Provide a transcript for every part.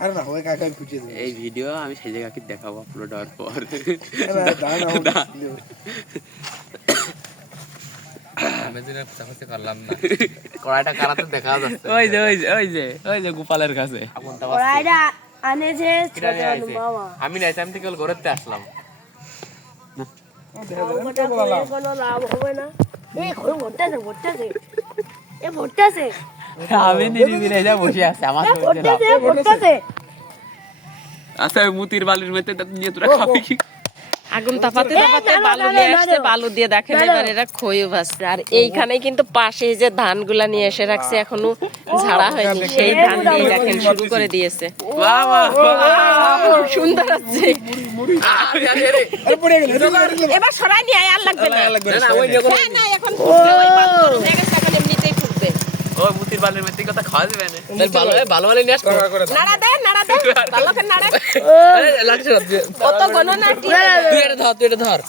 আরে না ওই কাকা ফুটিয়ে দেবে এই ভিডিও আমি সেই জায়গাকে দেখাবো আপলোড হওয়ার পর। আমি যেটা চাকরি করলাম না কড়াইটা কারাতে দেখা যাচ্ছে ওই যে ওই যে ওই যে ওই যে গোপালের কাছে আগুনটা কড়াইটা আনেছে ছোট বাজছে বাবা আমি না আমি থেকে ঘরেতে আসলাম ওটা করে কোনো লাভ হবে না এই ঘরে ভরতেছে এ ভরতেছে আমি নিরিবিলে যা বসে আছে আমার ভরতেছে আচ্ছা ওই মুতির বালির মধ্যে নিয়ে তোরা খাবি কি? আগুন তাপাতে তাপাতে বালু নিয়ে আসছে, বালু দিয়ে দেখেন এবার এরা খইও ভাজছে। আর এইখানে কিন্তু পাশে যে ধানগুলা নিয়ে এসে রাখছে এখনো ঝাড়া হয়নি, সেই ধান দিয়ে দেখেন শুরু করে দিয়েছে। বাহ বাহ খুব সুন্দর আছে। এবার সরাই নিয়ে আয়, আর লাগবে না। হ্যাঁ, না এখন ফুটবে, ওই বালু গরম হয়ে গেছে, এখন এমনিতেই ফুটবে। ওই মুতির বালির মধ্যে কথা খাওয়া যাবে না। ভালো ভালো ভালো নিয়ে আসতো নাড়া দে ভালো করে নাড়া। লাগছে কত গণনাটি তুই এটা ধর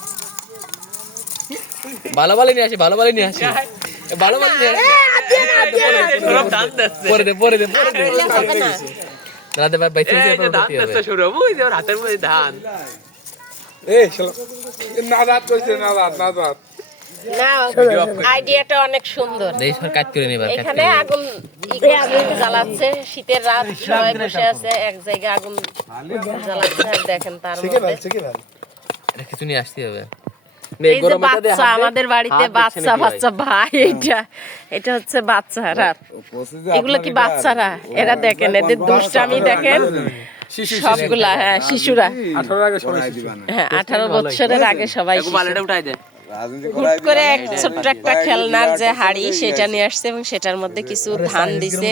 ভালো ভালো নিয়ে আসি ভালো ভালো নিয়ে আসি ভালো ভালো নিয়ে আসি সরব ধান দিচ্ছে পরে দে হবে না। রাতে বার বাইতে এই যে ধান দিচ্ছে সরব, ওই যে ওর হাতের মধ্যে ধান। এই চলো না দাঁত কইছে না দাঁত না, আইডিয়াটা অনেক সুন্দর। দেই সর কাট করে নিবার এখানে আগুন জ্বালাচ্ছে, শীতের রাত সবাই বসে আছে এক জায়গায় আগুন জ্বালাচ্ছে। আর দেখেন তার মধ্যে এটা কিছু নিয়ে আসতে হবে এই যে বাচ্চা, আমাদের বাড়িতে বাচ্চা ভাই, এটা হচ্ছে বাচ্চারা। এগুলো কি বাচ্চারা? এরা দেখেন এদের দুষ্টামি দেখেন সবগুলা। হ্যাঁ, শিশুরা। 18 বছরের আগে সবাই বালিটা উঠাই দে। হুট করে এক ছোট্ট একটা খেলনার যে হাড়ি সেটা নিয়ে আসছে এবং সেটার মধ্যে কিছু ধান দিছে।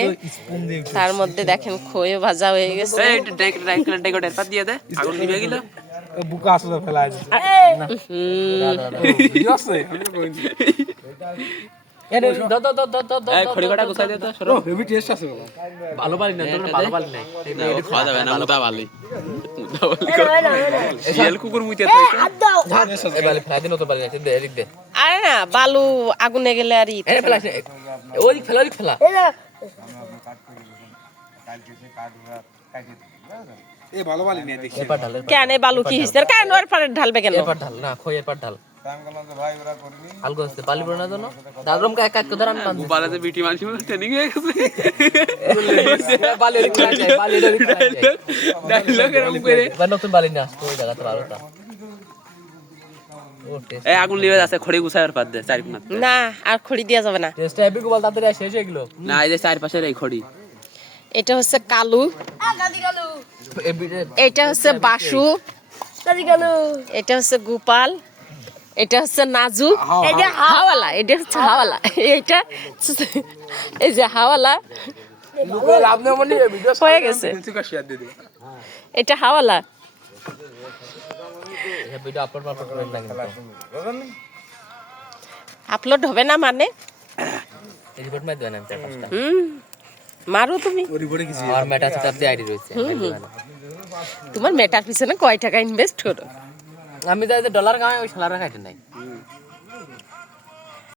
তার মধ্যে দেখেন খইও ভাজা হয়ে গেছে। এই ডেকোরেট পাত দিয়ে দে, আগুন নিভে গেল। বুকা আসলে ফেলা আছে এই খড়ি কটা গুছাই দে তো সরব। হেভি টেস্ট আছে বাবা ভালো বালি না তোর ভালো বালি নাই এটা খাওয়া যাবে না, মুতা বালি। শিয়াল কুকুর মুইতে তো এই বালি ফেলা দিন তো বালি আছে দে এদিক দে আরে না, বালু আগুনে গেলে আর এই ফেলা ওই ফেলা এই ভালো বালি নিয়ে দেখি এবার ঢাল কেন এই বালু কি হইছে? কেন ওর পরে ঢালবে কেন? এবার ঢাল না খই এবার ঢাল হালকা হচ্ছে বালি পড়ে না জন্য দাদরম কা এক এক করে আন গোপালে বিটি মানছি মতো ট্রেনিং হয়ে গেছে। বালি ওই খেলা যায় বালি ওই খেলা যায় ডায়লগ এরকম করে এবার নতুন বালি না আসতো ওই জায়গাতে ভালোটা এই আগুন লিবে আছে, খড়ি গুছাইবার পাত দে চার কোণা। না, আর খড়ি দেওয়া যাবে না। টেস্ট হেভি গোপাল তাড়াতাড়ি শেষ হয়ে গেল না, এই যে চারপাশের এই খড়ি। এটা হচ্ছে কালু, এটা হচ্ছে বাসু, এটা হচ্ছে গোপাল, এটা হচ্ছে নাজু, এটা হাওয়ালা, এটা হচ্ছে হাওয়ালা, এইটা এই যে হাওয়ালা হয়ে গেছে, এটা হাওয়ালা। ভিডিও আপলোড করে আপলোড হবে না মানে রিপোর্ট মাই দেন আমি পাঁচটা মারো তুমি। আর মেটা সেটআপ দিয়ে আইডি রয়েছে তোমার মেটার পিছনে কয় টাকা ইনভেস্ট করো? আমি তো ডলার কামাই ওই শালারা খাইতে নাই